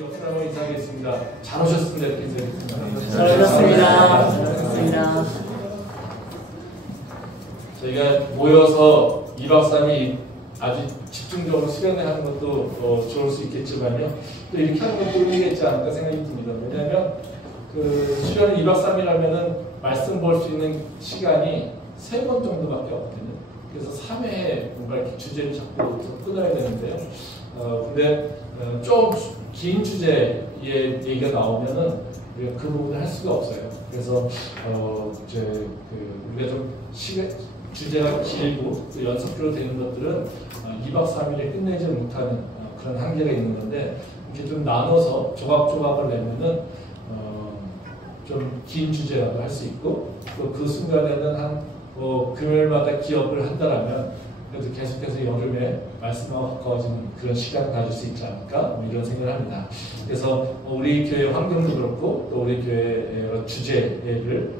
역사로 인사하겠습니다. 잘 오셨습니다. 이렇게 인사하겠습니다. 잘 오셨습니다. 잘 오셨습니다. 저희가 모여서 2박 3일 아주 집중적으로 수련회 하는 것도 좋을 수 있겠지만요. 또 이렇게 하는 것도 의미겠지 않을까 생각이 듭니다. 왜냐하면 그 수련 2박 3일 하면은 말씀 볼 수 있는 시간이 3번 정도밖에 없거든요. 그래서 3회에 뭔가 이렇게 주제를 잡고 끊어야 되는데요. 근데 좀 긴 주제의 얘기가 나오면은 우리가 그 부분을 할 수가 없어요. 그래서 우리가 좀 주제가 길고 또 연속적으로 되는 것들은 2박 3일에 끝내지 못하는 그런 한계가 있는 건데, 이렇게 좀 나눠서 조각조각을 내면은 좀 긴 주제라도 할 수 있고, 또 그 순간에는 한 금요일마다 기업을 한다라면 그래도 계속해서 여름에 말씀하고 가까워지는 그런 시간을 가질 수 있지 않을까, 이런 생각을 합니다. 그래서 우리 교회 환경도 그렇고 또 우리 교회의 여러 주제를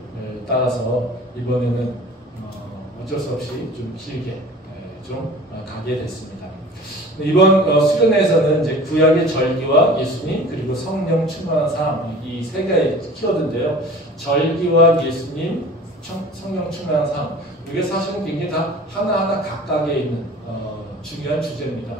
따라서 이번에는 어쩔 수 없이 좀 길게 좀 가게 됐습니다. 이번 수련회에서는 이제 구약의 절기와 예수님 그리고 성령 충만한 삶, 이 세 가지 키워드인데요. 절기와 예수님, 성령 충만한 삶, 이게 사실은 굉장히 다 하나하나 각각에 있는 중요한 주제입니다.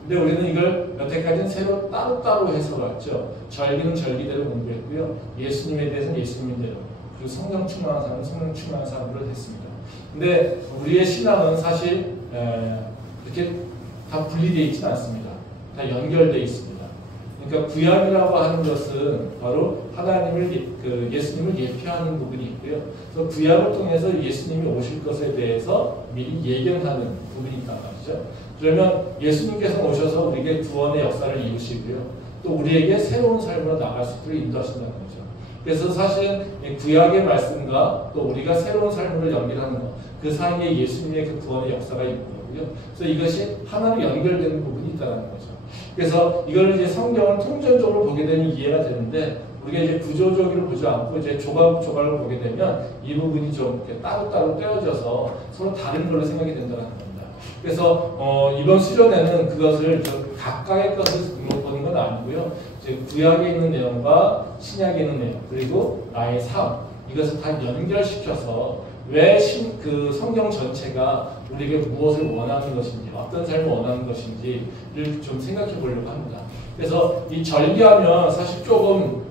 근데 우리는 이걸 여태까지는 새로 따로따로 해석했죠. 절기는 절기대로 공부했고요. 예수님에 대해서는 예수님대로, 그리고 성령 충만한 삶은 성령 충만한 삶으로 했습니다. 근데 우리의 신앙은 사실 이렇게 다 분리되어 있지는 않습니다. 다 연결되어 있습니다. 그러니까 구약이라고 하는 것은 바로 하나님을, 예수님을 예표하는 부분이 있고요. 그래서 구약을 통해서 예수님이 오실 것에 대해서 미리 예견하는 부분이 있단 말이죠. 그러면 예수님께서 오셔서 우리에게 구원의 역사를 이루시고요. 또 우리에게 새로운 삶으로 나갈 수 있도록 인도하신다는 거죠. 그래서 사실은 구약의 말씀과 또 우리가 새로운 삶으로 연결하는 것, 그 사이에 예수님의 그 구원의 역사가 있는 거고요. 그래서 이것이 하나로 연결되는 부분이 있다는 거죠. 그래서 이걸 이제 성경을 통전적으로 보게 되면 이해가 되는데, 우리가 이제 구조적으로 보지 않고 이제 조각조각을 보게 되면 이 부분이 좀 이렇게 따로따로 떼어져서 서로 다른 걸로 생각이 된다는 겁니다. 그래서 이번 수련회는 그것을 각각의 것을 보는 건 아니고요. 이제 구약에 있는 내용과 신약에 있는 내용, 그리고 나의 삶, 이것을 다 연결시켜서 왜 그 성경 전체가 우리에게 무엇을 원하는 것인지, 어떤 삶을 원하는 것인지를 좀 생각해 보려고 합니다. 그래서 이 절기하면 사실 조금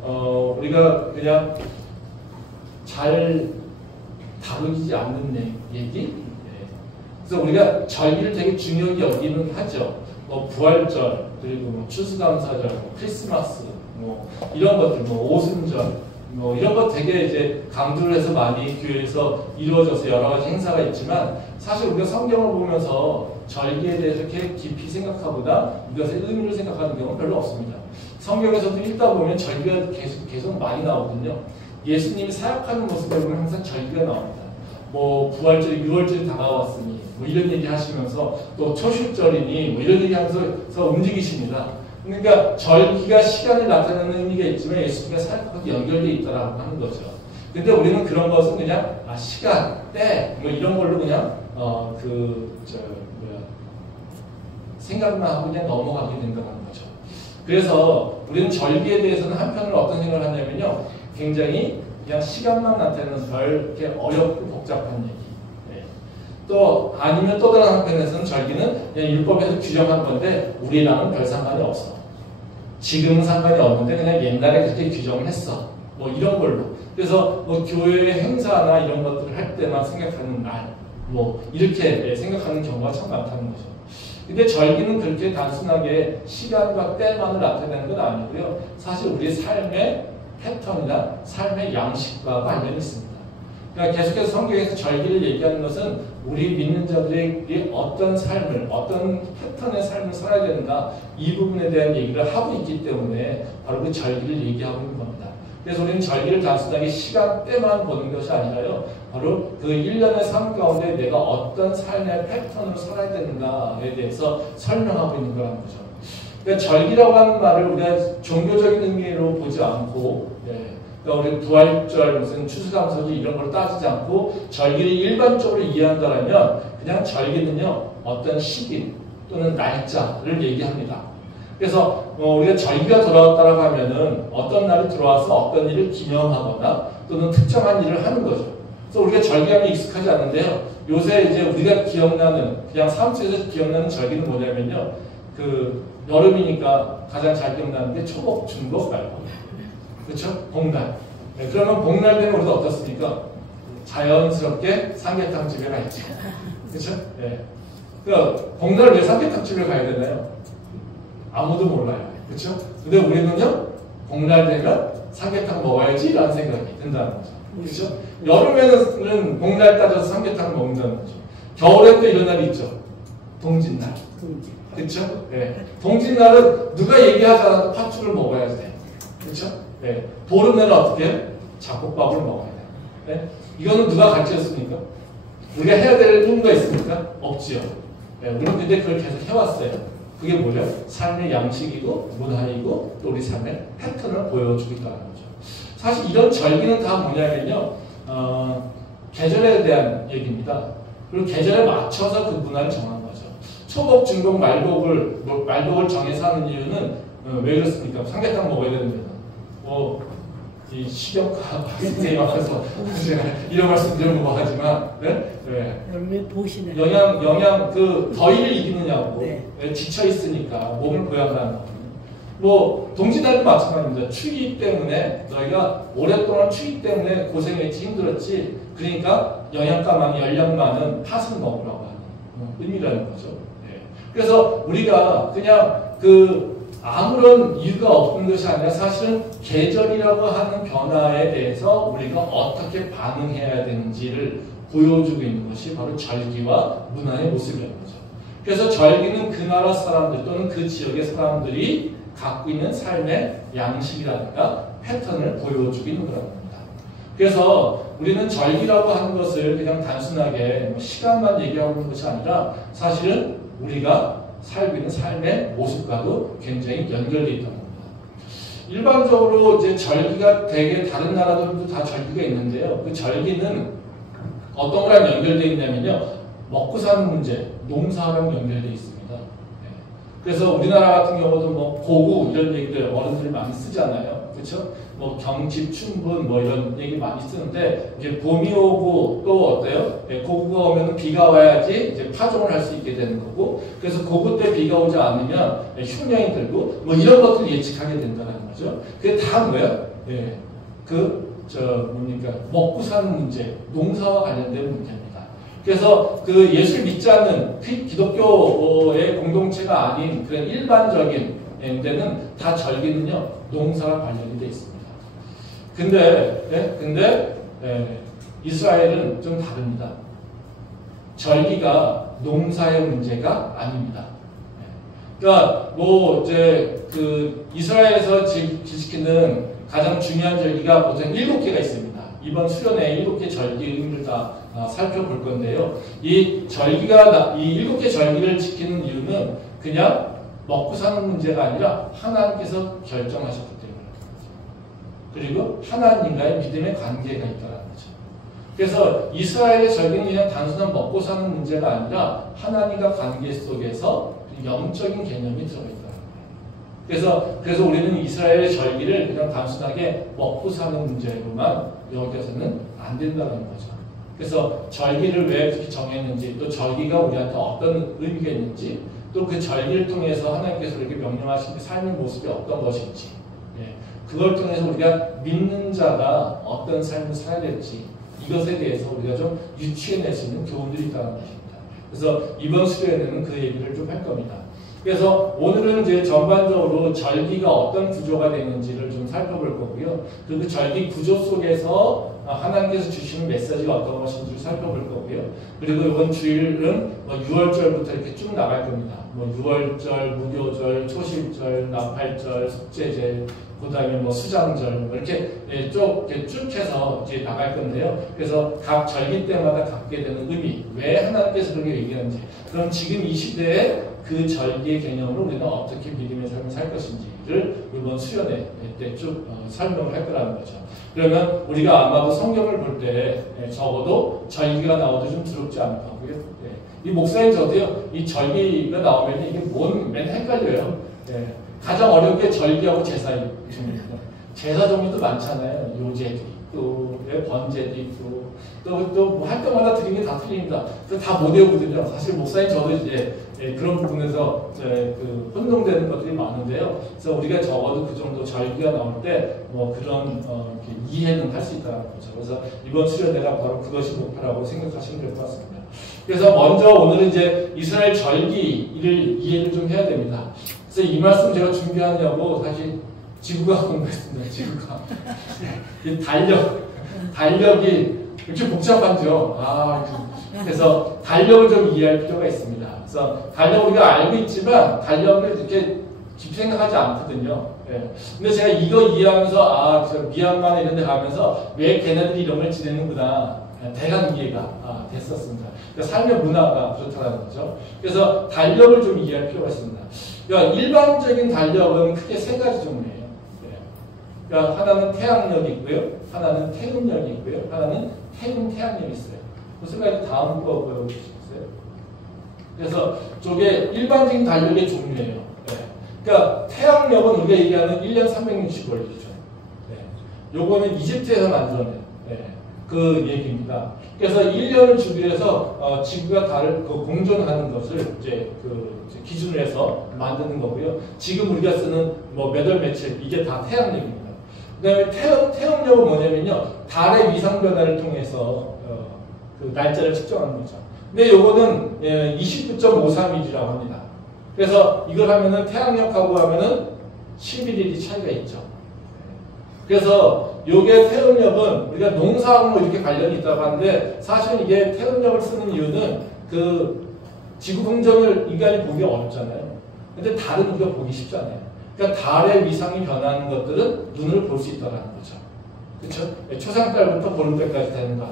우리가 그냥 잘 다루지 않는 얘기? 그래서 우리가 절기를 되게 중요하게 여기는 하죠. 부활절, 그리고 추수감사절, 크리스마스, 이런 것들, 오순절, 이런 거 되게 이제 강조를 해서 많이 교회에서 이루어져서 여러 가지 행사가 있지만, 사실 우리가 성경을 보면서 절기에 대해서 이렇게 깊이 생각하보다 이것의 의미를 생각하는 경우는 별로 없습니다. 성경에서도 읽다 보면 절기가 계속 많이 나오거든요. 예수님이 사역하는 모습을 보면 항상 절기가 나옵니다. 부활절이 6월절이 다가왔으니 이런 얘기 하시면서, 또 초실절이니 이런 얘기 하면서 움직이십니다. 그러니까 절기가 시간을 나타내는 의미가 있지만 예수님과 사역하고 연결되어 있다라고 하는 거죠. 근데 우리는 그런 것은 그냥 시간, 때 이런 걸로 그냥 생각만 하고 그냥 넘어가게 된다는 거죠. 그래서 우리는 절기에 대해서는 한편으로 어떤 생각을 하냐면요, 굉장히 그냥 시간만 나타내는 별 이렇게 어렵고 복잡한 얘기. 또 아니면 또 다른 한편에서는 절기는 그냥 율법에서 규정한 건데 우리랑은 별 상관이 없어. 지금은 상관이 없는데 그냥 옛날에 그렇게 규정을 했어. 이런 걸로. 그래서 교회 행사나 이런 것들을 할 때만 생각하는 날, 이렇게 생각하는 경우가 참 많다는 거죠. 근데 절기는 그렇게 단순하게 시간과 때만을 나타내는 건 아니고요. 사실 우리의 삶의 패턴이나 삶의 양식과 관련이 있습니다. 그러니까 계속해서 성경에서 절기를 얘기하는 것은 우리 믿는 자들이 어떤 삶을, 어떤 패턴의 삶을 살아야 된다, 이 부분에 대한 얘기를 하고 있기 때문에 바로 그 절기를 얘기하고 있는 겁니다. 그래서 우리는 절기를 단순하게 시간, 때만 보는 것이 아니라요, 바로 그 1년의 삶 가운데 내가 어떤 삶의 패턴으로 살아야 되는가에 대해서 설명하고 있는 거라는 거죠. 그러니까 절기라고 하는 말을 우리가 종교적인 의미로 보지 않고, 그러니까 우리 부활절, 무슨 추수감사절 이런 걸 따지지 않고 절기를 일반적으로 이해한다면, 그냥 절기는요 어떤 시기 또는 날짜를 얘기합니다. 그래서 우리가 절기가 돌아왔다고 하면은 어떤 날이 들어와서 어떤 일을 기념하거나 또는 특정한 일을 하는 거죠. 그래서 우리가 절기하면 익숙하지 않은데요. 요새 이제 우리가 기억나는, 그냥 삶 속에서 기억나는 절기는 뭐냐면요. 그 여름이니까 가장 잘 기억나는 게 초복, 중복, 말복. 그렇죠? 복날. 네, 그러면 복날 되면 우리가 어떻습니까? 자연스럽게 삼계탕 집에 가 있죠. 그렇죠? 네. 그러니까 복날 왜 삼계탕 집에 가야 되나요? 아무도 몰라요. 그렇죠? 근데 우리는요. 복날 되면 삼계탕 먹어야지 라는 생각이 든다는 거죠. 그렇죠? 여름에는 복날 따져서 삼계탕 먹는다는 거죠. 겨울에는 또 이런 날이 있죠. 동짓날. 그렇죠? 네. 동짓날은 누가 얘기하지 않아도 팥죽을 먹어야 돼요. 그렇죠? 네. 보름에는 어떻게 해요? 잡곡밥을 먹어야 돼요. 네? 이거는 누가 가르쳤습니까? 우리가 해야 될 의무가 있습니까? 없지요. 네. 우리는 근데 그걸 계속 해왔어요. 그게 뭐죠? 삶의 양식이고 문화이고 또 우리 삶의 패턴을 보여주고 있다는 거죠. 사실 이런 절기는 다 뭐냐면요. 계절에 대한 얘기입니다. 그리고 계절에 맞춰서 그 문화를 정한 거죠. 초복, 중복, 말복을 정해서 하는 이유는 왜 그렇습니까? 삼계탕 먹어야 되는데 이 식욕과 선생님 앞에서 제가 이런 말씀 드리는 거 하지만 열매 보시네. 영양 그 더위를 이기느냐고 네. 지쳐 있으니까 몸을 보양하는 거. 뭐 동짓날도 마찬가지입니다. 추위 때문에 너희가 오랫동안 추위 때문에 고생했지 힘들었지. 그러니까 영양가 열량 많은 팥을 먹으라고 하는 의미라는 거죠. 네. 그래서 우리가 그냥 아무런 이유가 없는 것이 아니라 사실은 계절이라고 하는 변화에 대해서 우리가 어떻게 반응해야 되는지를 보여주고 있는 것이 바로 절기와 문화의 모습이라는 거죠. 그래서 절기는 그 나라 사람들 또는 그 지역의 사람들이 갖고 있는 삶의 양식이라든가 패턴을 보여주고 있는 거라는 겁니다. 그래서 우리는 절기라고 하는 것을 그냥 단순하게 시간만 얘기하고 있는 것이 아니라 사실은 우리가 살고 있는 삶의 모습과도 굉장히 연결되어 있다는 겁니다. 일반적으로 이제 절기가 되게 다른 나라들도 다 절기가 있는데요. 그 절기는 어떤 거랑 연결되어 있냐면요. 먹고 사는 문제, 농사랑 연결되어 있습니다. 그래서 우리나라 같은 경우도 뭐 고구 이런 얘기들 어른들이 많이 쓰잖아요. 그렇죠? 뭐 경집, 춘분 뭐 이런 얘기 많이 쓰는데 이제 봄이 오고 또 어때요? 고구가 오면 비가 와야지 이제 파종을 할 수 있게 되는 거고 그래서 고구 때 비가 오지 않으면 흉년이 들고 뭐 이런 것들을 예측하게 된다는 거죠. 그게 다 뭐예요? 뭡니까? 먹고 사는 문제, 농사와 관련된 문제입니다. 그래서 그 예수를 믿지 않는 기독교의 공동체가 아닌 그런 일반적인 데는 다 절기는요 농사와 관련이 되어 있습니다. 근데 이스라엘은 좀 다릅니다. 절기가 농사의 문제가 아닙니다. 그러니까 뭐 이제 그 이스라엘에서 지키는 가장 중요한 절기가 보통 7개가 있습니다. 이번 수련회 7개 절기 의미를 다 살펴볼 건데요. 이 7개 절기를 지키는 이유는 그냥 먹고 사는 문제가 아니라 하나님께서 결정하셨기 때문입니다. 그리고 하나님과의 믿음의 관계가 있다는 거죠. 그래서 이스라엘의 절기는 그냥 단순한 먹고 사는 문제가 아니라 하나님과 관계 속에서 영적인 개념이 들어있다. 그래서 우리는 이스라엘의 절기를 그냥 단순하게 먹고 사는 문제로만 여겨서는 안 된다는 거죠. 그래서 절기를 왜 그렇게 정했는지, 또 절기가 우리한테 어떤 의미가 있는지, 또 그 절기를 통해서 하나님께서 이렇게 명령하신 삶의 모습이 어떤 것인지, 그걸 통해서 우리가 믿는 자가 어떤 삶을 살아야 될지, 이것에 대해서 우리가 좀 유추해낼 수 있는 교훈들이 있다는 것입니다. 그래서 이번 수련회는 그 얘기를 좀 할 겁니다. 그래서 오늘은 이제 전반적으로 절기가 어떤 구조가 되는지를 좀 살펴볼 거고요. 그리고 절기 구조 속에서 하나님께서 주시는 메시지가 어떤 것인지를 살펴볼 거고요. 그리고 이번 주일은 6월절부터 이렇게 쭉 나갈 겁니다. 6월절, 무교절, 초실절, 나팔절, 속죄제, 그 다음에 수장절 이렇게 쭉 해서 이제 나갈 건데요. 그래서 각 절기 때마다 갖게 되는 의미, 왜 하나님께서 그렇게 얘기하는지, 그럼 지금 이 시대에 그 절기의 개념으로 우리는 어떻게 믿음의 삶을 살 것인지를 이번 수련회 때 쭉 설명을 할 거라는 거죠. 그러면 우리가 아마도 성경을 볼 때 적어도 절기가 나와도 좀 두렵지 않을 거고요. 이 목사님 저도요, 이 절기가 나오면 이게 맨날 헷갈려요. 가장 어려운 게 절기하고 제사 종류입니다. 제사 종류도 많잖아요. 요제도 있고, 번제도 있고, 또 할 때마다 드리는 게 다 틀립니다. 다 못 외우거든요. 사실 목사님 저도 이제 그런 부분에서 그 혼동되는 것들이 많은데요. 그래서 우리가 적어도 그 정도 절기가 나올 때 뭐 그런 이렇게 이해는 할 수 있다는 거죠. 그래서 이번 수련회가 바로 그것이 목표라고 생각하시면 될 것 같습니다. 그래서 먼저 오늘은 이제 이스라엘 절기를 이해를 좀 해야 됩니다. 그래서 이 말씀 제가 준비하냐고 사실 지구가 공부했습니다. 지구가 달력이 이렇게 복잡하죠. 그래서 달력을 좀 이해할 필요가 있습니다. 그래서 달력 우리가 알고 있지만 달력을 이렇게 깊이 생각하지 않거든요. 근데 제가 이거 이해하면서 미얀마 이런 데 가면서 왜 걔네들이 이런 걸 지내는구나 대강 이해가 됐었습니다. 그러니까 삶의 문화가 그렇다는 거죠. 그래서 달력을 좀 이해할 필요가 있습니다. 그러니까 일반적인 달력은 크게 세 가지 종류예요. 그러니까 하나는 태양력이 있고요, 하나는 태음력이 있고요, 하나는 태양력이 있어요. 그 세 가지 다음 거 보여주시겠어요? 그래서 저게 일반적인 달력의 종류예요. 그러니까 태양력은 우리가 얘기하는 1년 365일이죠. 요거는 이집트에서 만들어낸 그 얘기입니다. 그래서 1년을 주기해서 지구가 달을 공전하는 것을 이제 기준으로 해서 만드는 거고요. 지금 우리가 쓰는 뭐 몇 월 며칠 이게 다 태양력입니다. 그다음에 태음력은 뭐냐면요, 달의 위상 변화를 통해서 그 날짜를 측정하는 거죠. 근데 요거는 29.53일이라고 합니다. 그래서 이걸 하면은 태양력하고 하면은 11일이 차이가 있죠. 그래서 요게 태음력은 우리가 농사하고 이렇게 관련이 있다고 하는데 사실 이게 태음력을 쓰는 이유는 그 지구 공전을 인간이 보기 어렵잖아요. 근데 달은 우리가 보기 쉽잖아요. 그러니까 달의 위상이 변하는 것들은 눈으로 볼 수 있다는 거죠. 그렇죠? 초상달부터 보름달까지 되는 거.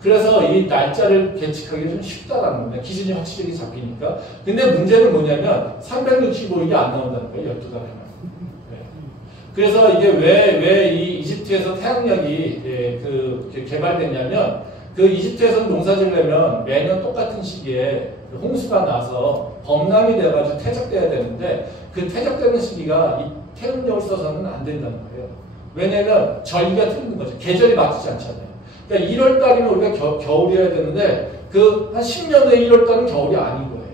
그래서 이 날짜를 계측하기 좀 쉽다라는 겁니다. 기준이 확실하게 잡히니까. 근데 문제는 뭐냐면 365일이 안 나온다는 거예요. 12달 하면. 그래서 이게 왜 이 이집트에서 태양력이 개발됐냐면 그 이집트에서는 농사지려면 매년 똑같은 시기에 홍수가 나서 범람이 돼가지고 퇴적돼야 되는데 그 퇴적되는 시기가 이 태음력을 써서는 안 된다는 거예요. 왜냐면 절기가 틀린 거죠. 계절이 맞지 않잖아요. 그러니까 1월달이면 우리가 겨울이어야 되는데 그 한 10년 후에 1월달은 겨울이 아닌 거예요.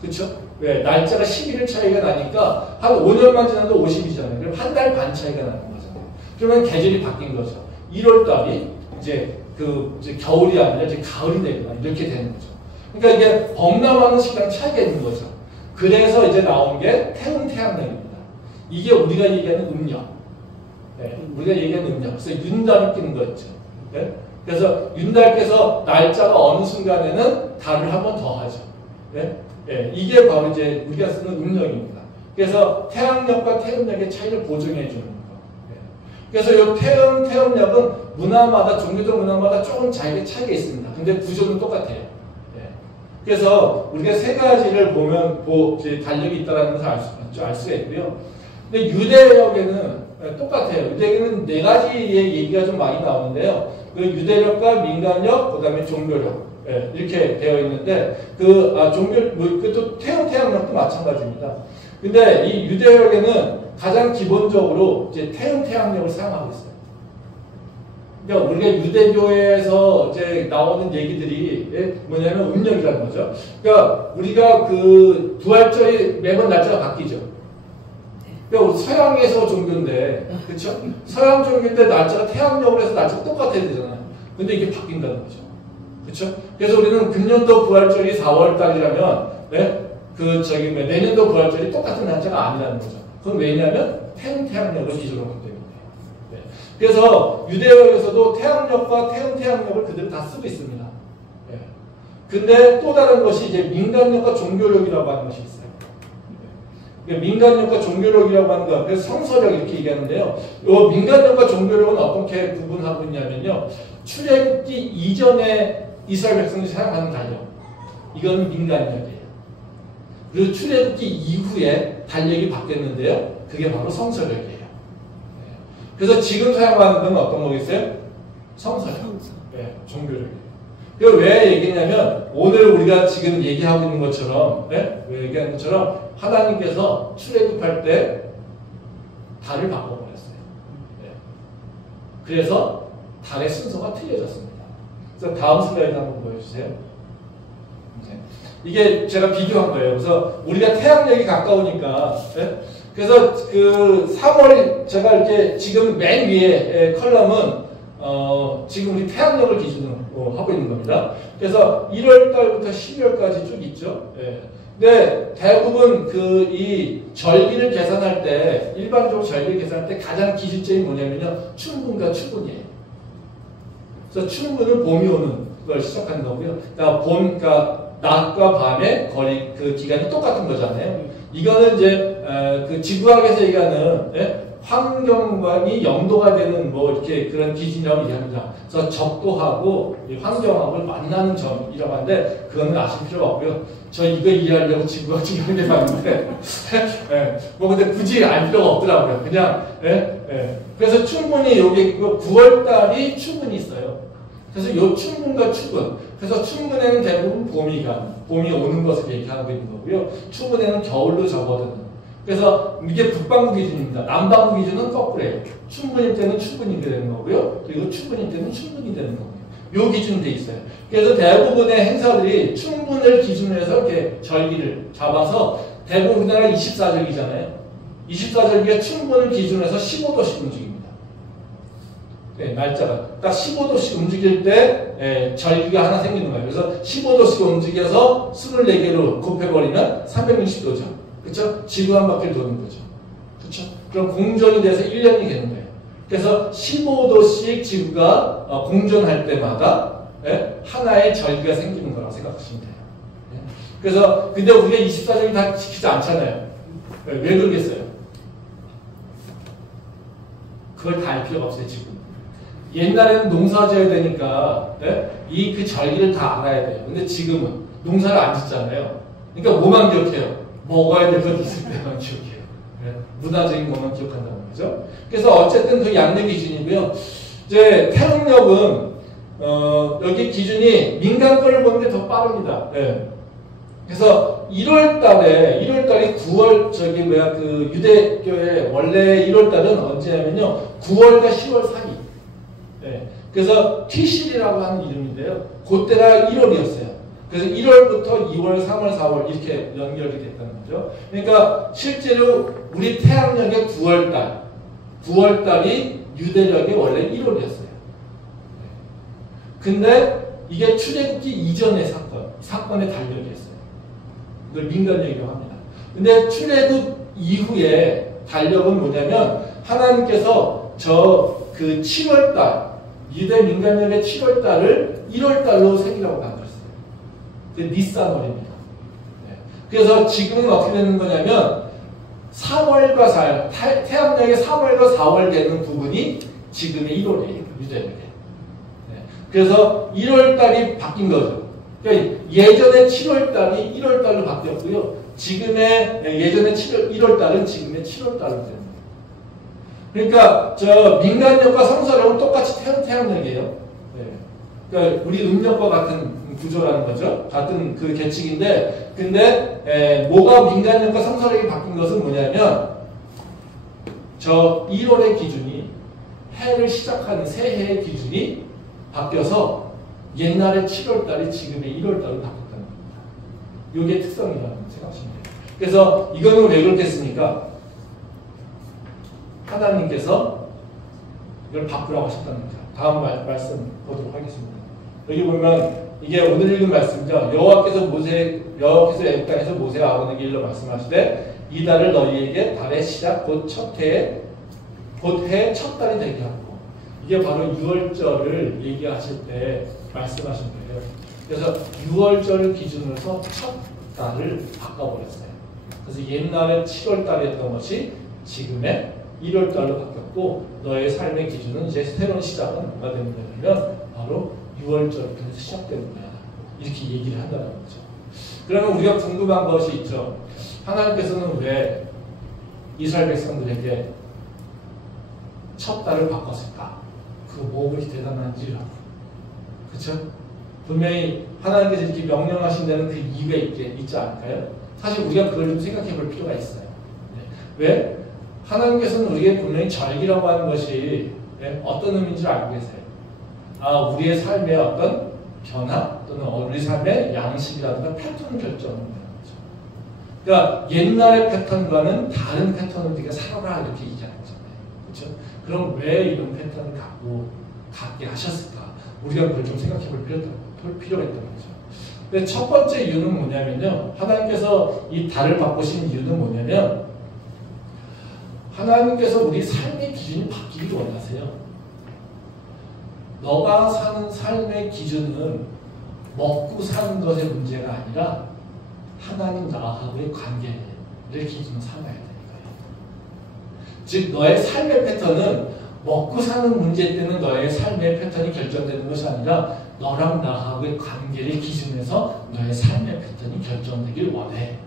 그렇죠? 왜? 날짜가 11일 차이가 나니까 한 5년만 지나도 50이잖아요. 그럼 한 달 반 차이가 나는 거잖아요. 그러면 계절이 바뀐 거죠. 1월달이 이제 이제 겨울이 아니라 이제 가을이 되거나 이렇게 되는 거죠. 그러니까 이게 범람하는 시간 차이가 있는 거죠. 그래서 이제 나온 게 태양력입니다. 이게 우리가 얘기하는 음력. 우리가 얘기하는 음력. 그래서 윤달이 끼는 거 있죠. 그래서 윤달께서 날짜가 어느 순간에는 달을 한 번 더 하죠. 이게 바로 이제 우리가 쓰는 음력입니다. 그래서 태양력과 태음력의 차이를 보정해 주는 거. 그래서 이 태음력은 문화마다, 종교적 문화마다 조금 차이가 있습니다. 근데 구조는 똑같아요. 그래서 우리가 세 가지를 보면 달력이 있다는 것을 알 수가 있고요. 근데 유대력에는 똑같아요. 유대력에는 네 가지의 얘기가 좀 많이 나오는데요. 그 유대력과 민간력, 그 다음에 종교력. 이렇게 되어 있는데, 또 태양력도 마찬가지입니다. 근데 이 유대력에는 가장 기본적으로 이제 태양력을 사용하고 있어요. 그러니까 우리가 유대교에서 이제 나오는 얘기들이 뭐냐면 음력이라는 거죠. 그러니까 우리가 그 부활절이 매번 날짜가 바뀌죠. 그러니까 우리 서양에서 종교인데, 그렇죠? 서양 종교인데 날짜가 태양력으로 해서 날짜가 똑같아야 되잖아요. 근데 이게 바뀐다는 거죠. 그렇죠? 그래서 우리는 금년도 부활절이 4월달이라면, 내년도 부활절이 똑같은 날짜가 아니라는 거죠. 그건 왜냐하면 태양력을 기준으로 하기 때문에. 그래서 유대교에서도 태양력과 태양력을 그대로 다 쓰고 있습니다. 근데 또 다른 것이 이제 민간력과 종교력이라고 하는 것이 있어요. 민간력과 종교력이라고 하는 것, 그래서 성서력 이렇게 얘기하는데요. 이 민간력과 종교력은 어떻게 구분하고 있냐면요. 출애굽기 이전에 이스라엘 백성들이 사용하는 달력, 이건 민간력이에요. 그리고 출애굽기 이후에 달력이 바뀌었는데요. 그게 바로 성서력이에요. 그래서 지금 사용하는 건 어떤 거겠어요? 성서력. 종교력이에요. 그 왜 얘기냐면 오늘 우리가 지금 얘기하고 있는 것처럼 네? 왜 얘기하는 것처럼 하나님께서 출애굽할 때 달을 바꿔버렸어요. 네. 그래서 달의 순서가 틀려졌습니다. 그래서 다음 슬라이드 한번 보여주세요. 네. 이게 제가 비교한 거예요. 그래서 우리가 태양력이 가까우니까 네? 그래서 그 3월 제가 이렇게 지금 맨 위에 컬럼은 지금 우리 태양력을 기준으로 하고 있는 겁니다. 그래서 1월 달부터 12월까지 쭉 있죠. 예. 근데 대부분 이 절기를 계산할 때 일반적으로 절기를 계산할 때 가장 기준점이 뭐냐면요. 춘분과 추분이에요. 그래서 춘분은 봄이 오는 걸 시작하는 거고요. 그러니까 낮과 밤의 거리 그 기간이 똑같은 거잖아요. 이거는 이제 그 지구학에서 얘기하는 예? 환경관이 영도가 되는 뭐 이렇게 그런 기준이라고 얘기합니다. 그래서 적도하고 환경하고 만나는 점이라고 하는데 그거는 아실 필요가 없고요. 저 이거 이해하려고 지구학 지경에 봤는데 예, 뭐 근데 굳이 알 필요가 없더라고요. 그냥 그래서 충분히 여기 9월 달이 충분히 있어요. 그래서 요 충분과 추분. 그래서 충분에는 대부분 봄이 오는 것을 얘기하고 있는 거고요. 추분에는 겨울로 접어드는. 그래서 이게 북반구 기준입니다. 남반구 기준은 거꾸로예요. 충분일 때는 충분이 되는 거고요. 그리고 충분일 때는 충분이 되는 거고요. 요 기준이 돼 있어요. 그래서 대부분의 행사들이 충분을 기준으로 해서 이렇게 절기를 잡아서 대부분 우리나라 24절기잖아요. 24절기가 충분을 기준으로 해서 15도씩 움직입니다. 네, 날짜가 딱 15도씩 움직일 때 절기가 하나 생기는 거예요. 그래서 15도씩 움직여서 24개로 곱해버리면 360도죠. 그렇죠? 지구 한 바퀴를 도는 거죠. 그렇죠? 그럼 공전이 돼서 1년이 되는 거예요. 그래서 15도씩 지구가 공전할 때마다 하나의 절기가 생기는 거라고 생각하시면 돼요. 그래서 근데 우리가 24절기 다 지키지 않잖아요. 왜 그러겠어요? 그걸 다 알 필요가 없어요, 지금. 옛날에는 농사 지어야 되니까 그 절기를 다 알아야 돼요. 근데 지금은 농사를 안 짓잖아요. 그러니까 뭐만 기억해요? 먹어야 될 것 있을 때만 기억해요. 문화적인 것만 기억한다는 거죠. 그래서 어쨌든 그 양력 기준이고요. 이제 태양력은 여기 기준이 민간 거를 보는 게 더 빠릅니다. 그래서 1월달이 9월 그 유대교의 원래 1월달은 언제냐면요 9월과 10월 사이. 그래서 티실이라고 하는 이름인데요. 그때가 1월이었어요. 그래서 1월부터 2월, 3월, 4월 이렇게 연결이 됐다는 거죠. 그러니까 실제로 우리 태양력의 9월달이 유대력의 원래 1월이었어요. 근데 이게 출애굽기 이전의 사건의 달력이었어요. 이걸 민간력이라고 합니다. 근데 출애굽 이후에 달력은 뭐냐면 하나님께서 그 7월달 유대 민간력의 7월달을 1월달로 새기라고 만들었어요. 그 니산월입니다. 그래서 지금은 어떻게 되는 거냐면 3월과 4월, 태양력의 3월과 4월 되는 부분이 지금의 1월이에요. 유대력에. 그래서 1월달이 바뀐 거죠. 그러니까 예전에 7월달이 1월달로 바뀌었고요. 지금의 예전에 1월달은 지금의 7월달로 됩니다. 그러니까 저 민간력과 성서력은 똑같이 태양력이에요. 그러니까 우리 음력과 같은 구조라는 거죠. 같은 그 계측인데, 근데 뭐가 민간력과 성서력이 바뀐 것은 뭐냐면 저 1월의 기준이 해를 시작하는 새해의 기준이 바뀌어서 옛날의 7월달이 지금의 1월달로 바뀌었다는 겁니다. 이게 특성이라는 생각하시면 돼요. 그래서 이거는 왜 그렇겠습니까? 하나님께서 이걸 바꾸라고 하셨다는 거죠. 다음 말씀 보도록 하겠습니다. 여기 보면 이게 오늘 읽은 말씀이죠. 여호와께서 애굽 땅에서 모세와 아론에게 일러 말씀하시되 이 달을 너희에게 달의 시작 곧 해 첫 달이 되게 하고 이게 바로 6월절을 얘기하실 때 말씀하신 거예요. 그래서 6월절을 기준으로 해서 첫 달을 바꿔버렸어요. 그래서 옛날에 7월달이었던 것이 지금의 1월달로 바뀌었고 너의 삶의 기준은 이제 새로운 시작은 뭐가 되는 거냐면 바로 6월절부터 시작되는 거야. 이렇게 얘기를 한다는 거죠. 그러면 우리가 궁금한 것이 있죠. 하나님께서는 왜 이스라엘 백성들에게 첫 달을 바꿨을까? 그거 뭐 그렇게 대단한지라고. 그렇죠? 분명히 하나님께서 이렇게 명령하신 데는 그 이유가 있지 않을까요? 사실 우리가 그걸 좀 생각해 볼 필요가 있어요. 왜? 하나님께서는 우리에게 분명히 절기라고 하는 것이 어떤 의미인지 알고 계세요. 우리의 삶의 어떤 변화 또는 우리 삶의 양식이라든가 패턴을 결정하는 거죠. 그러니까 옛날의 패턴과는 다른 패턴을 우리가 살아라 이렇게 얘기하는 거잖아요. 그렇죠? 그럼 왜 이런 패턴을 갖게 하셨을까? 우리가 그걸 좀 생각해 볼 필요가 있다는 거죠. 근데 첫 번째 이유는 뭐냐면요. 하나님께서 이 달을 바꾸신 이유는 뭐냐면 하나님께서 우리 삶의 기준이 바뀌기를 원하세요. 너가 사는 삶의 기준은 먹고 사는 것의 문제가 아니라 하나님 나하고의 관계를 기준으로 삼아야 되는 거예요. 즉 너의 삶의 패턴은 먹고 사는 문제 때문에 너의 삶의 패턴이 결정되는 것이 아니라 너랑 나하고의 관계를 기준해서 너의 삶의 패턴이 결정되길 원해.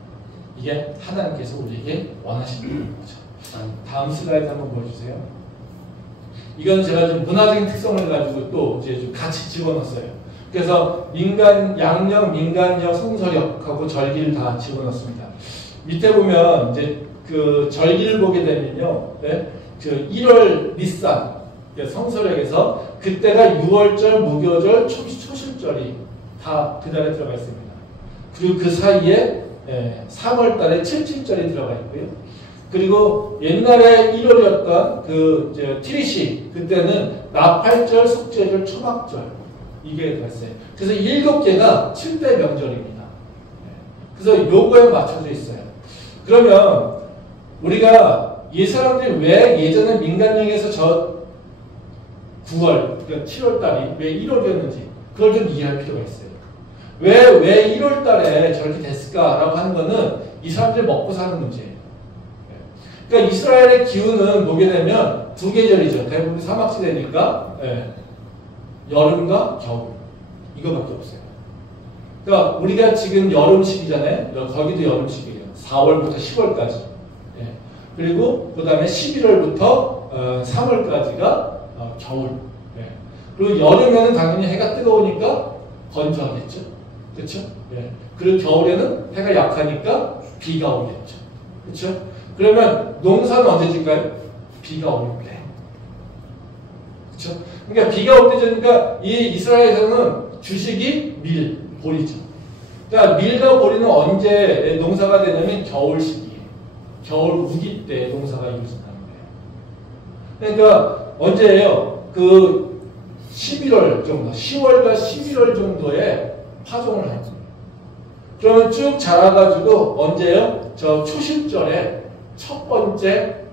이게 하나님께서 우리에게 원하시는 거죠. 다음 슬라이드 한번 보여주세요. 이건 제가 좀 문화적인 특성을 가지고 또 이제 좀 같이 집어넣었어요. 그래서 양력, 민간력, 성서력하고 절기를 다 집어넣습니다. 밑에 보면 이제 그 절기를 보게 되면요, 그 1월 니산 성서력에서 그때가 6월절, 무교절, 초실절이 다 그 달에 들어가 있습니다. 그리고 그 사이에 3월달에 77절이 들어가 있고요. 그리고 옛날에 1월이었던 그 티리시 그때는 나팔절, 속죄절, 초막절 이게 들어있어요. 그래서 7개가 7대 명절입니다. 그래서 요거에 맞춰져 있어요. 그러면 우리가 이 사람들이 왜 예전에 민간령에서 저 9월, 그러니까 7월 달이 왜 1월이었는지 그걸 좀 이해할 필요가 있어요. 왜 1월 달에 저렇게 됐을까라고 하는 거는 이 사람들이 먹고 사는 문제예요. 그러니까 이스라엘의 기후는 보게 되면 두 계절이죠. 대부분 사막지대니까 여름과 겨울 이거밖에 없어요. 그러니까 우리가 지금 여름 시기잖아요. 거기도 여름 시기예요. 4월부터 10월까지. 그리고 그 다음에 11월부터 3월까지가 겨울. 그리고 여름에는 당연히 해가 뜨거우니까 건조하겠죠. 그렇죠? 그리고 겨울에는 해가 약하니까 비가 오겠죠. 그렇죠? 그러면 농사는 언제 질까요? 비가 올 때. 그렇죠? 그러니까 비가 올 때 지니까 이 이스라엘에서는 주식이 밀, 보리죠. 그러니까 밀과 보리는 언제 농사가 되냐면 겨울 시기에. 겨울 우기 때 농사가 이루어진다는 거예요. 그러니까 언제예요? 그 11월 정도, 10월과 11월 정도에 파종을 하는 거예요. 그러면 쭉 자라가지고 언제요? 저 초실절에 첫 번째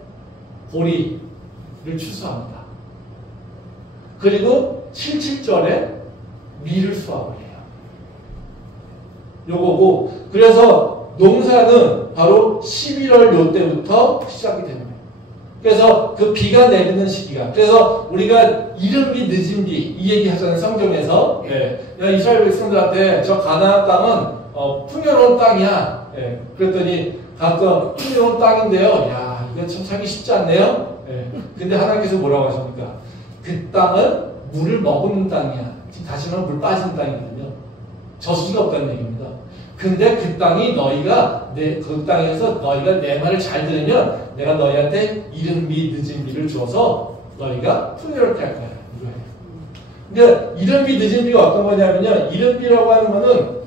보리를 추수합니다. 그리고 77절에 밀을 수확을 해요. 요거고, 그래서 농사는 바로 11월 요때부터 시작이 되는 거예요. 그래서 그 비가 내리는 시기가, 그래서 우리가 이른 비 늦은 비 이 얘기 하잖아요. 성경에서. 야, 이스라엘 백성들한테 저 가나안 땅은 풍요로운 땅이야. 그랬더니 가서 풍요로운 땅인데요. 야, 이거 참 살기 쉽지 않네요. 근데 하나님께서 뭐라고 하십니까? 그 땅은 물을 머금는 땅이야. 다시 말하면 물 빠지는 땅이거든요. 저수지가 없다는 얘기입니다. 근데 그 땅이 그 땅에서 너희가 내 말을 잘 들으면 내가 너희한테 이른 비 늦은 비를 줘서 너희가 풍요롭게 할 거야. 이거예요. 근데 이른 비 늦은 비가 어떤 거냐면요. 이른 비라고 하는 거는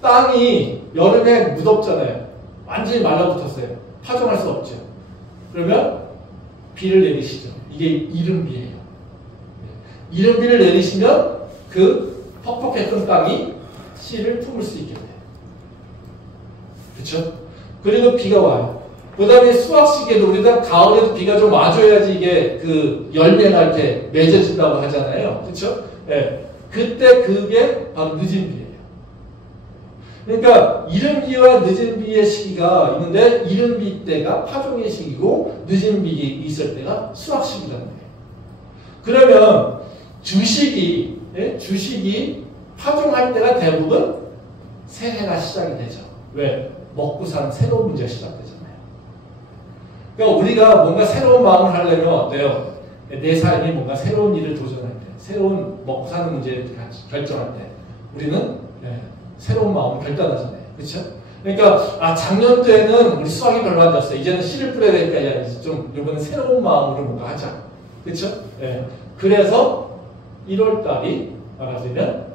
땅이 여름에 무덥잖아요. 완전히 말라붙었어요. 파종할 수 없죠. 그러면 비를 내리시죠. 이게 이른 비예요. 이른 비를 내리시면 그 퍽퍽했던 땅이 씨를 품을 수 있게 돼요. 그렇죠? 그리고 비가 와요. 그 다음에 수확 시기에도 우리가 가을에도 비가 좀 와줘야지 이게 그 열매가 이렇게 맺어진다고 하잖아요. 그렇죠? 그때 그게 바로 늦은 비예요. 그러니까 이른 비와 늦은 비의 시기가 있는데 이른 비 때가 파종의 시기고 늦은 비 있을 때가 수확 시기라는 거예요. 그러면 주식이 파종할 때가 대부분 새해가 시작이 되죠. 왜? 먹고 사는 새로운 문제가 시작되잖아요. 그러니까 우리가 뭔가 새로운 마음을 하려면 어때요? 내 삶이 뭔가 새로운 일을 도전할 때, 새로운 먹고 사는 문제를 결정할 때 우리는 새로운 마음을 결단하잖아요. 그렇죠? 그러니까 작년 때는 우리 수학이 별로 안 좋았어요. 이제는 씨를 뿌려야 되니까 이제 좀 이번에 새로운 마음으로 뭔가 하자. 그렇죠? 그래서 1월 달이 말하자면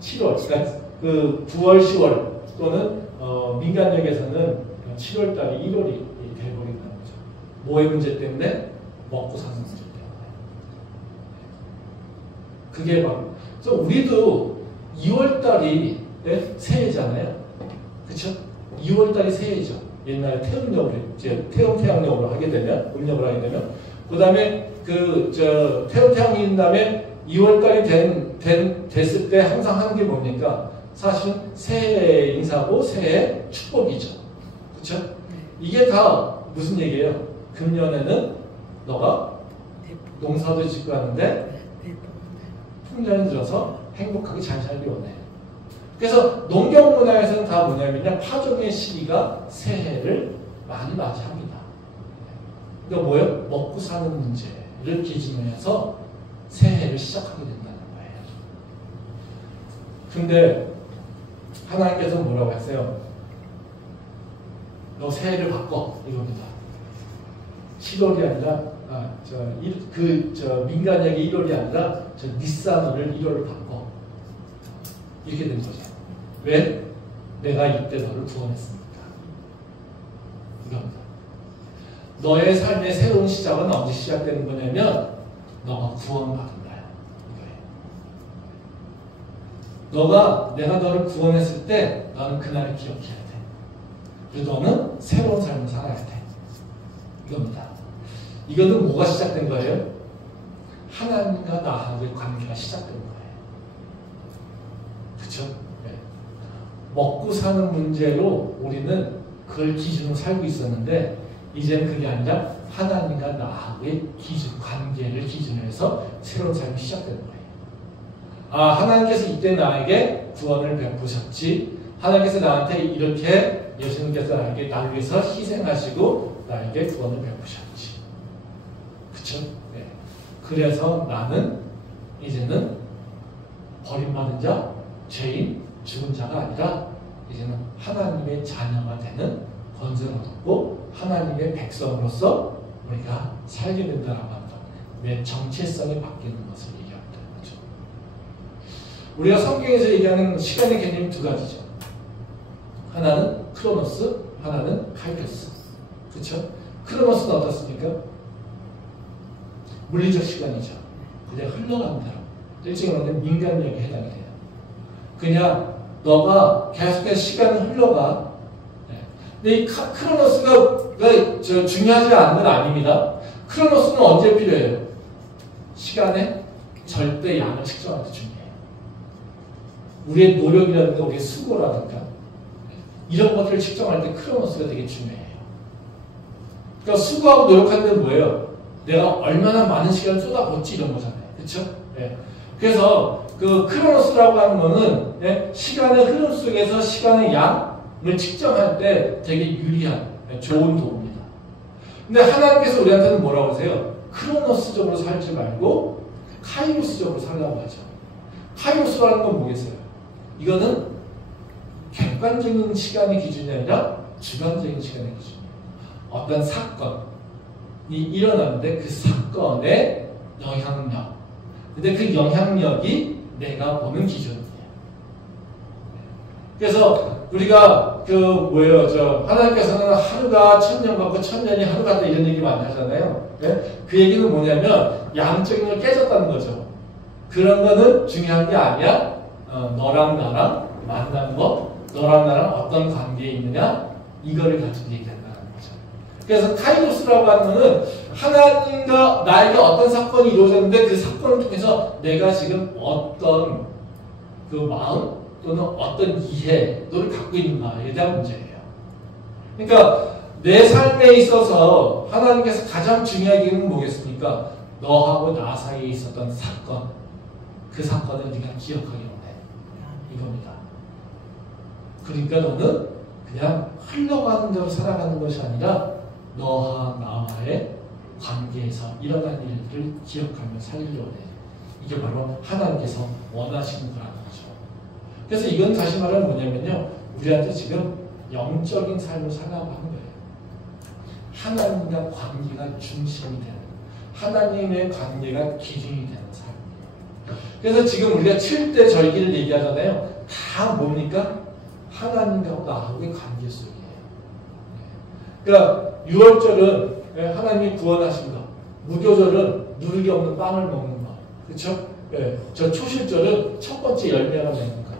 7월, 그러니까 그 9월, 10월 또는 민간역에서는 7월 달이 1월이 돼버린다는 거죠. 뭐의 문제 때문에? 먹고 사는 문제 때문에. 그게 바로. 그래서 우리도 2월 달이 새해잖아요. 그렇죠? 2월 달이 새해죠. 옛날에 태음태양력으로 하게 되면, 음력을 하게 되면, 그 다음에 태음태양이 있는 다음에 2월 달이 됐을 때 항상 하는 게 뭡니까? 사실은 새해 인사고 새해 축복이죠. 그렇죠? 이게 다 무슨 얘기예요? 금년에는 너가 농사도 짓고 하는데 풍년이 들어서 행복하게 잘 살기 원해. 그래서 농경 문화에서는 다 뭐냐면요, 파종의 시기가 새해를 많이 맞이합니다. 그러니까 뭐예요? 먹고 사는 문제를 기준으로 해서 새해를 시작하게 된다는 거예요. 근데 하나님께서 뭐라고 했어요? 너 새해를 바꿔 이겁니다. 7월이 아니라 민간약이 1월이 아니라 니산월을 1월을 바꿔. 이렇게 된 거죠. 왜? 내가 이때 너를 구원했으니까. 이겁니다. 너의 삶의 새로운 시작은 언제 시작되는 거냐면 너가 구원받은 거야. 이거예요. 내가 너를 구원했을 때 너는 그날을 기억해야 돼. 그리고 너는 새로운 삶을 살아야 돼. 이겁니다. 이거는 뭐가 시작된 거예요? 하나님과 나하고의 관계가 시작된 거예요. 그렇죠? 네. 먹고 사는 문제로 우리는 그걸 기준으로 살고 있었는데 이제는 그게 아니라 하나님과 나하고의 관계를 기준으로 해서 새로운 삶이 시작되는 거예요. 하나님께서 이때 나에게 구원을 베푸셨지. 하나님께서 나한테 이렇게 예수님께서 나를 위해서 희생하시고 나에게 구원을 베푸셨지. 그쵸? 네. 그래서 나는 이제는 버림받은 자, 죄인, 죽은 자가 아니라 이제는 하나님의 자녀가 되는 권세를 얻고 하나님의 백성으로서 우리가 살게 된다라고 합니다. 내 정체성이 바뀌는 것을 얘기합니다. 그렇죠? 우리가 성경에서 얘기하는 시간의 개념이 두 가지죠. 하나는 크로노스, 하나는 카이로스. 그렇죠? 크로노스는 어떻습니까? 물리적 시간이죠. 그냥 흘러가는 대로. 일찍 말하면 민간력에 해당이 돼요. 그냥 너가 계속해서 시간이 흘러가. 근데 이 크로노스가 중요하지 않은 건 아닙니다. 크로노스는 언제 필요해요? 시간의 절대 양을 측정할 때 중요해요. 우리의 노력이라든가 우리의 수고라든가 이런 것들을 측정할 때 크로노스가 되게 중요해요. 그러니까 수고하고 노력하는 데는 뭐예요? 내가 얼마나 많은 시간을 쏟아붓지 이런 거잖아요. 그렇죠? 네. 그래서 그 크로노스라고 하는 거는 시간의 흐름 속에서 시간의 양을 측정할 때 되게 유리한 좋은 도구입니다. 근데 하나님께서 우리한테는 뭐라고 하세요? 크로노스적으로 살지 말고 카이로스적으로 살라고 하죠. 카이로스라는 건 뭐겠어요? 이거는 객관적인 시간의 기준이 아니라 주관적인 시간의 기준이에요. 어떤 사건이 일어났는데 그 사건의 영향력. 근데 그 영향력이 내가 보는 기준이에요. 그래서 우리가 하나님께서는 하루가 1000년 같고 1000년이 하루 같다 이런 얘기 많이 하잖아요. 그 얘기는 뭐냐면 양적인 걸 깨졌다는 거죠. 그런 거는 중요한 게 아니야. 너랑 나랑 만난 거, 너랑 나랑 어떤 관계에 있느냐 이거를 가지고 얘기한다는 거죠. 그래서 카이로스라고 하는 거는 하나님과 나에게 어떤 사건이 이루어졌는데 그 사건을 통해서 내가 지금 어떤 그 마음 또는 어떤 이해를 갖고 있는가에 대한 문제예요. 그러니까 내 삶에 있어서 하나님께서 가장 중요하게 여기는 뭐겠습니까? 너하고 나 사이에 있었던 사건, 그 사건을 네가 기억하기 원해. 이겁니다. 그러니까 너는 그냥 흘러가는 대로 살아가는 것이 아니라 너와 나와의 관계에서 일어난 일들을 기억하며 살려고 해. 이게 바로 하나님께서 원하시는 거라는 거죠. 그래서 이건 다시 말하면 뭐냐면요. 우리한테 지금 영적인 삶을 살라고 하는 거예요. 하나님과 관계가 중심이 되는, 하나님의 관계가 기준이 되는 삶이에요. 그래서 지금 우리가 7대 절기를 얘기하잖아요. 다 뭡니까? 하나님과 나하고의 관계 속이에요. 그러니까 6월절은 하나님이 구원하신 것, 무교절은 누르기 없는 빵을 먹는 것, 그렇죠? 저 초실절은 첫 번째 열매가 맺는 것,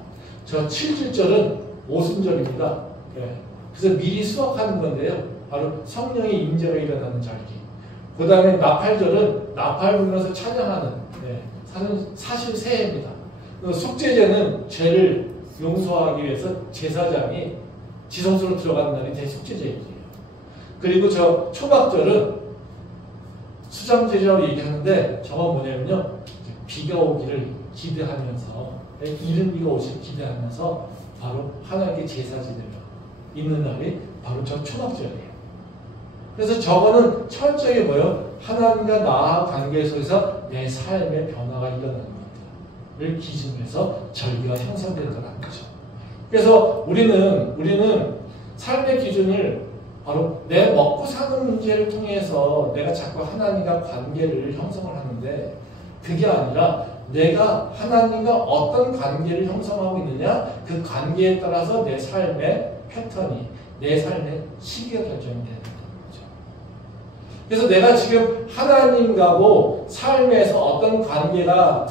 저 7질절은 오순절입니다. 그래서 미리 수확하는 건데요. 바로 성령의 임재가 일어나는 절기. 그 다음에 나팔절은 나팔 불면서 찬양하는, 사실 새해입니다. 속죄제는 죄를 용서하기 위해서 제사장이 지성소로 들어가는 날이 대속죄제일이에요. 그리고 저 초막절은 수장제라고 얘기하는데 저건 뭐냐면요. 비가 오기를 기대하면서, 이른 비가 오시길 기대하면서 바로 하나님께 제사 지내며 있는 날이 바로 저 초막절이에요. 그래서 저거는 철저히 뭐예요? 하나님과 나 관계 속에서 내 삶의 변화가 일어나는 것들을 기준으로 해서 절기가 형성된다는 거죠. 그래서 우리는 삶의 기준을 바로 내 먹고 사는 문제를 통해서 내가 자꾸 하나님과 관계를 형성을 하는데 그게 아니라 내가 하나님과 어떤 관계를 형성하고 있느냐 그 관계에 따라서 내 삶의 패턴이 내 삶의 시기가 결정이 되는 거죠. 그래서 내가 지금 하나님과고 삶에서 어떤 관계가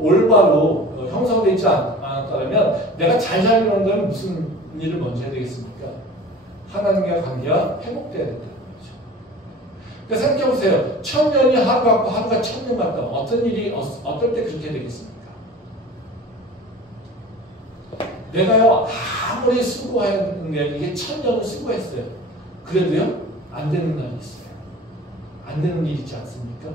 올바로 형성되어 있지 않았다면 내가 잘 살려는 건 무슨 일을 먼저 해야 되겠습니까? 하나님과 관계가 회복돼야 된다는 거죠. 그러니까 생각해보세요. 1000년이 하루 같고 하루가 1000년 같다. 어떤 일이 어떨 때 그렇게 되겠습니까? 내가요 아무리 수고했는데 이게 1000년을 수고했어요. 그래도요 안 되는 날이 있어요. 안 되는 일이 있지 않습니까?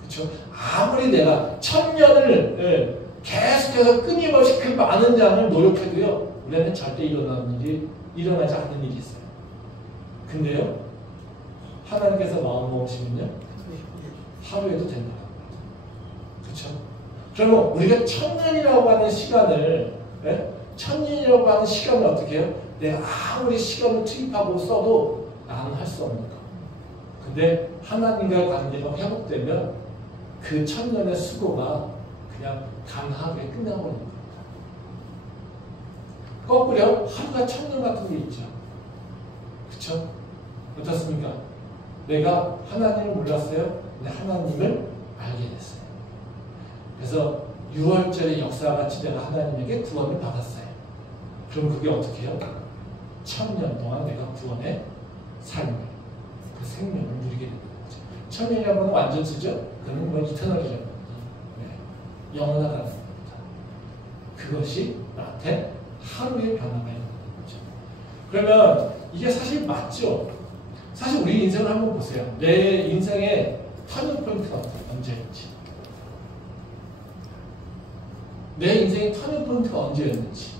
그렇죠? 아무리 내가 1000년을 계속해서 끊임없이 그 많은 장을 노력해도요 우리는 절대 일어나지 않는 일이 있어요. 근데요 하나님께서 마음 먹으시면요 하루에도 된다는 거죠. 그렇죠? 그러면 우리가 1000년이라고 하는 시간을 1000년이라고 하는 시간을 어떻게 해요? 내가 아무리 시간을 투입하고 써도 나는 할 수 없는 거. 근데 하나님과의 관계가 회복되면 그 1000년의 수고가 그냥 단 하루에 끝나버리는 겁니다. 거꾸로 하루가 1000년 같은 게 있죠. 그쵸? 어떻습니까? 내가 하나님을 몰랐어요. 근데 하나님을 알게 됐어요. 그래서 6월절의 역사같이 내가 하나님에게 구원을 받았어요. 그럼 그게 어떻게 해요? 1000년 동안 내가 구원의 삶을, 그 생명을 누리게 되는 거죠. 1000년이라는 건 완전 쓰죠? 그건 뭐 이터널이라는 겁니다. 영원하다는 겁니다. 그것이 나한테 하루의 변화가 있는 거죠. 그러면 이게 사실 맞죠? 사실 우리 인생을 한번 보세요. 내 인생의 터닝 포인트가 언제였는지. 내 인생의 터닝 포인트가 언제였는지.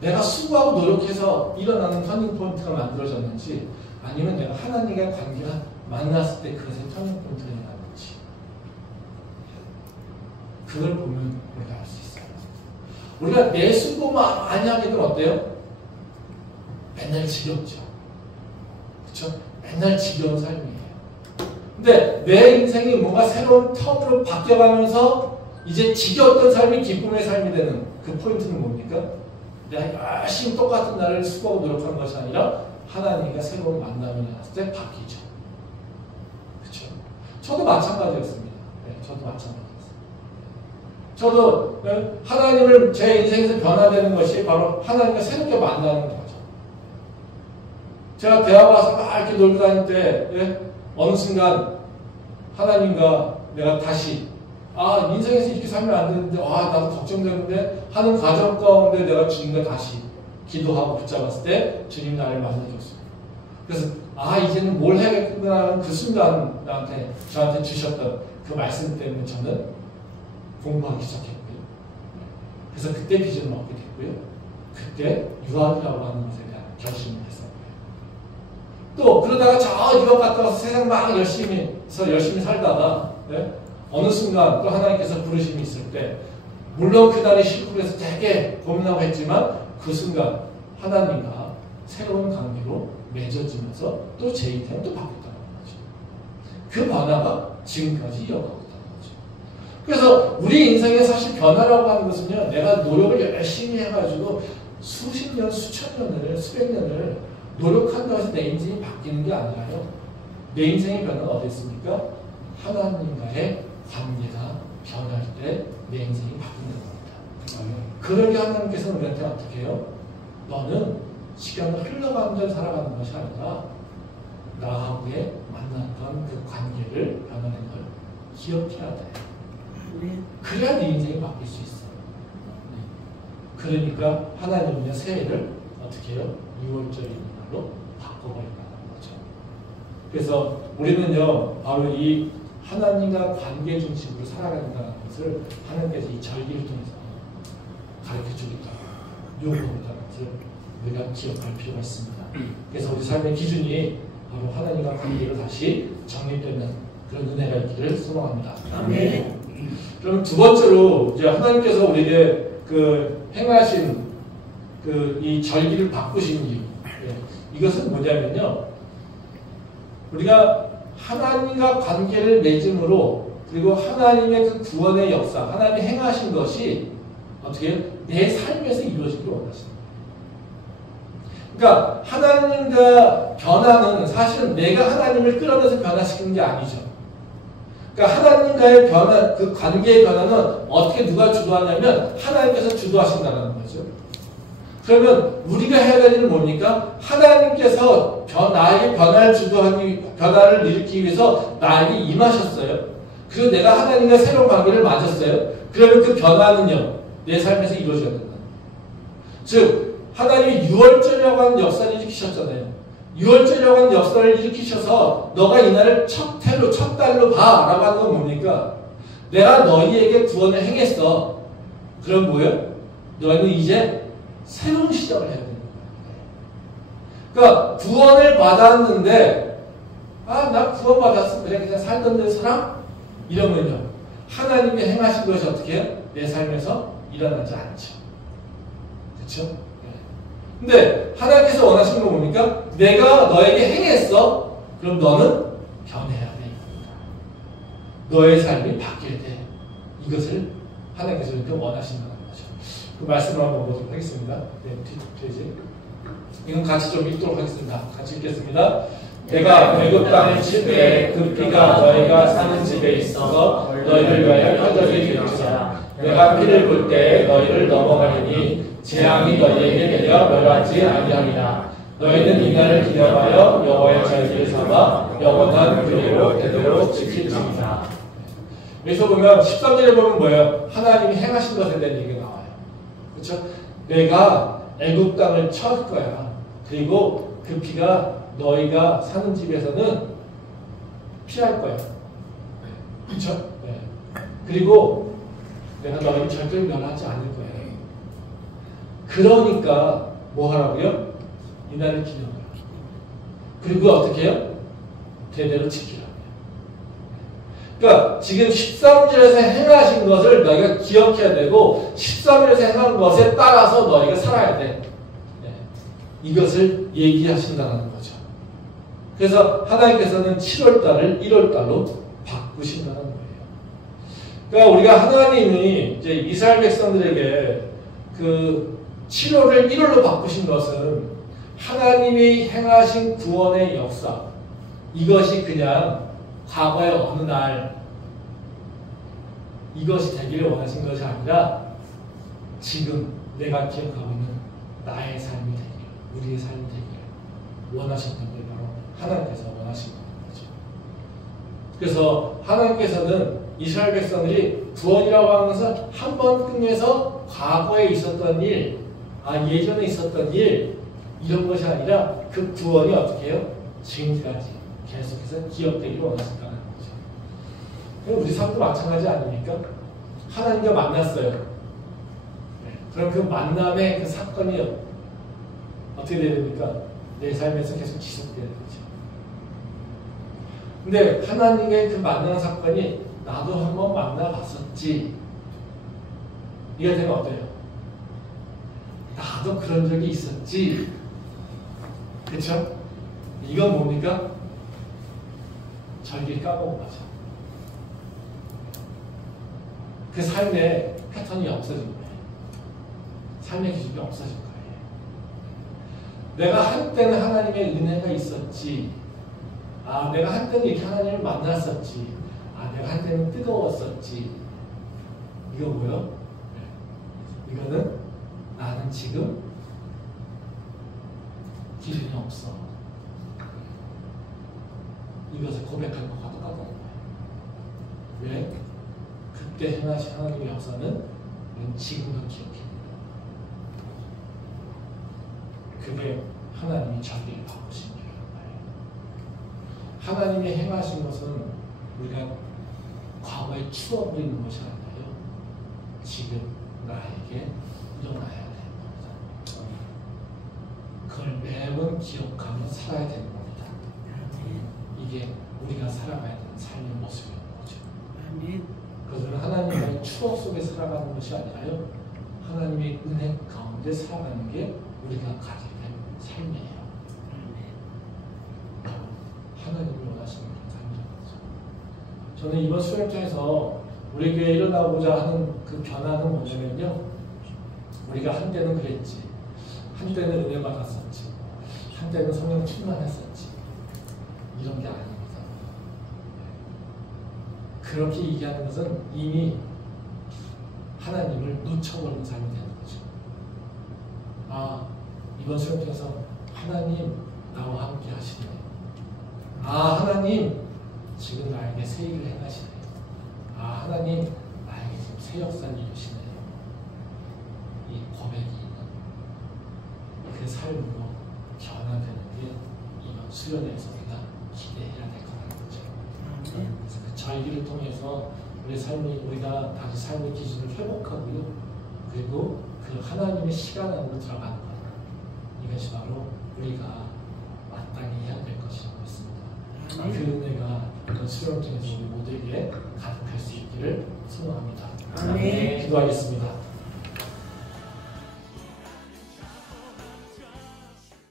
내가 수고하고 노력해서 일어나는 터닝 포인트가 만들어졌는지 아니면 내가 하나님과의 관계가 만났을 때 그것의 터닝 포인트가 일어났는지. 그걸 보면 우리가 알 수 있어요. 우리가 내 수고만 많이 하게 되면 어때요? 맨날 지겹죠. 그렇죠? 맨날 지겨운 삶이에요. 근데 내 인생이 뭔가 새로운 턴으로 바뀌어가면서 이제 지겨웠던 삶이 기쁨의 삶이 되는 그 포인트는 뭡니까? 내가 열심히 똑같은 날을 수고하고 노력하는 것이 아니라 하나님과 새로운 만남이 일어났을 때 바뀌죠. 그렇죠? 저도 마찬가지였습니다. 저도 마찬가지였어요. 저도 하나님을 제 인생에서 변화되는 것이 바로 하나님과 새롭게 만나는 거죠. 제가 대학 와서 막 이렇게 놀고 다닐 때 어느 순간 하나님과 내가 다시 인생에서 이렇게 살면 안 되는데 나도 걱정되는데 하는 과정 가운데 내가 주님과 다시 기도하고 붙잡았을 때 주님 나를 만나줬어요. 그래서 이제는 뭘 해야겠구나 하는 그 순간 저한테 주셨던 그 말씀 때문에 저는 공부하기 시작했고요. 그래서 그때 비전을 얻게 됐고요. 그때 유학이라고 하는 것에 대한 결심을 했어요. 또 그러다가 저 유학 갔다 와서 세상 막 열심히 살다가 어느 순간 또 하나님께서 부르심이 있을 때 물론 그날이 싫고 그래서 되게 고민하고 했지만 그 순간 하나님과 새로운 관계로 맺어지면서 또 제 인생은 또 바뀌었다는 거죠. 그 변화가 지금까지 이어가고 있다는 거죠. 그래서 우리 인생에 사실 변화라고 하는 것은요, 내가 노력을 열심히 해가지고 수십 년, 수천 년을, 수백 년을 노력한다고 해서 내 인생이 바뀌는 게 아니라요. 내 인생의 변화가 어디 있습니까? 하나님과의 관계가 변할 때 내 인생이 바뀌는 겁니다. 그러게 하나님께서는 우리한테 어떻게 해요? 너는 시간을 흘러가는 대로 살아가는 것이 아니라 나하고의 만났던 그 관계를 변하는 걸 기억해야 돼. 그래야 네 인생이 바뀔 수 있어. 그러니까 하나님의 새해를 어떻게 해요? 6월절인 날로 바꿔버린다는 거죠. 그래서 우리는요, 바로 이 하나님과 관계 중심으로 살아간다는 것을 하나님께서 이 절기를 통해서 가르쳐주고 있다는, 요구하고 있다는 것을 우리가 기억할 필요가 있습니다. 그래서 우리 삶의 기준이 바로 하나님과 관계로 다시 정립되는 그런 은혜가 있기를 소망합니다. 아멘. 그럼 두 번째로 이제 하나님께서 우리에게 그 행하신 그 이 절기를 바꾸신 이유, 이것은 뭐냐면요, 우리가 하나님과 관계를 맺음으로 그리고 하나님의 그 구원의 역사, 하나님이 행하신 것이 어떻게 내 삶에서 이루어지길 원하십니다. 그러니까 하나님과 변화는 사실은 내가 하나님을 끌어내서 변화시키는 게 아니죠. 그러니까 하나님과의 변화, 그 관계의 변화는 어떻게 누가 주도하냐면 하나님께서 주도하신다는 거죠. 그러면 우리가 해야 될 일은 뭡니까? 하나님께서 나에게 변화를 일으키기 위해서 나에게 임하셨어요. 그리고 내가 하나님과 새로운 관계를 맺었어요. 그러면 그 변화는요, 내 삶에서 이루어져야 된다. 즉, 하나님이 6월절이라고 하는 역사를 일으키셨잖아요. 6월절이라고 하는 역사를 일으키셔서 너가 이날을 첫 해로, 첫 달로 봐 라고 하는 건 뭡니까? 내가 너희에게 구원을 행했어. 그럼 뭐예요? 너희는 이제 새로운 시작을 해야 되는 거예요. 그러니까 구원을 받았는데 나 구원 받았어. 그냥 살던 대로 살아? 이러면요, 하나님이 행하신 것이 어떻게 해요? 내 삶에서 일어나지 않죠. 그렇죠? 근데 하나님께서 원하시는 건 뭡니까? 내가 너에게 행했어. 그럼 너는 변해야 돼. 너의 삶이 바뀌어야 돼. 이것을 하나님께서 이렇게 원하신다는 거죠. 그 말씀을 한번 보도록 하겠습니다. 네, 뒷페이지. 이건 같이 좀 읽도록 하겠습니다. 같이 읽겠습니다. 내가 애굽 땅을 칠 때 그 피가 너희가 사는 집에 있어서 너희를 위하여 펴져게 되리라. 내가 피를 볼 때 너희를 넘어가리니 재앙이 너희에게 내려 멸하지 아니하리라. 너희는 이날을 기념하여 여호와의 절기를 삼아 영원한 규례로 대대로 지킬지니라. 여기서 보면 13절에 보면 뭐예요? 하나님이 행하신 것에 대한 얘기가 나와요. 그렇죠? 내가 애굽 땅을 칠 거야. 그리고 그 피가 너희가 사는 집에서는 피할 거야. 그렇죠? 네. 그리고 내가 너희를 절대로 멸하지 않을 거야. 그러니까 뭐 하라고요? 이날을 기념하라. 그리고 어떻게 해요? 대대로 지키라고요. 그러니까 지금 13절에서 행하신 것을 너희가 기억해야 되고 13절에서 행한 것에 따라서 너희가 살아야 돼. 네. 이것을 얘기하신다는 거죠. 그래서 하나님께서는 7월달을 1월달로 바꾸신다는 거예요. 그러니까 우리가 하나님이 이제 이스라엘 백성들에게 그 7월을 1월로 바꾸신 것은 하나님이 행하신 구원의 역사, 이것이 그냥 과거의 어느 날 이것이 되기를 원하신 것이 아니라 지금 내가 기억하고 있는 나의 삶이 되기를, 우리의 삶이 되기를 원하셨던 게 바로 하나님께서 원하신 거죠. 그래서 하나님께서는 이스라엘 백성들이 구원이라고 하는 것을 한 번 끝내서 과거에 있었던 일, 예전에 있었던 일, 이런 것이 아니라 그 구원이 어떻게 해요? 지금까지 계속해서 기억되기를 원하신다는 거죠. 우리 삶도 마찬가지 아닙니까? 하나님과 만났어요. 그럼 그 만남의 그 사건이 어떻게 돼야 됩니까? 내 삶에서 계속 지속돼야 되죠. 근데 하나님의 그 만나는 사건이 나도 한번 만나봤었지. 이해가 되면 어때요? 나도 그런 적이 있었지. 그쵸? 이건 뭡니까? 절기 까먹은 거죠. 그 삶의 패턴이 없어진 거예요. 삶의 기준이 없어진 거예요. 내가 한때는 하나님의 은혜가 있었지. 아, 내가 한때는 이렇게 하나님을 만났었지. 아, 내가 한때는 뜨거웠었지. 이거 뭐요? 이거는 나는 지금 기준이 없어. 이것을 고백하는 것과 똑같은 거예요. 왜? 그때 행하신 하나님의 역사는 우리는 지금도 기억해요. 그게 하나님이 자기를 바꾸신 일이란 말이에요. 하나님이 행하신 것은 우리가 과거에 추억으로 있는 것이 아니라요. 지금 나에게 일어나야 되는 겁니다. 그걸 매번 기억하며 살아야 되는 겁니다. 이게 우리가 살아가야 되는 삶의 모습인 거죠. 그것은 하나님의 추억 속에 살아가는 것이 아니라요. 하나님의 은혜 가운데 살아가는 게 우리가 가지게 된 삶이에요. 하나님이 원하시는 그런 삶이죠. 저는 이번 수련장에서 우리 교회에 일어나고자 하는 그 변화는 뭐냐면요. 우리가 한때는 그랬지. 한때는 은혜 받았었지. 한때는 성령 충만했었지. 이런 게 아닙니다. 그렇게 얘기하는 것은 이미 하나님을 놓쳐버린 삶이 되는 거죠. 아, 이번 수련장에서 하나님 나와 함께 하시네. 아, 하나님 지금 나에게 새 일을 행하시네. 아, 하나님 나에게 지금 새 역사를 이루시네. 이 고백이 있는 그 삶으로 변화되는 게 이번 수련회에서 우리가 기대해야 될 거라는 거죠. 그래서 그 절기를 통해서 우리 삶이 우리가 다시 삶의 기준을 회복하고요. 그리고 그 하나님의 시간 안으로 들어가는 것. 이것이 바로 우리가 마땅히 해야 될 것이라고 했습니다. 그 은혜가 이번 수련을 통해서 우리 모두에게 가득할 수 있기를 소원합니다. 기도하겠습니다.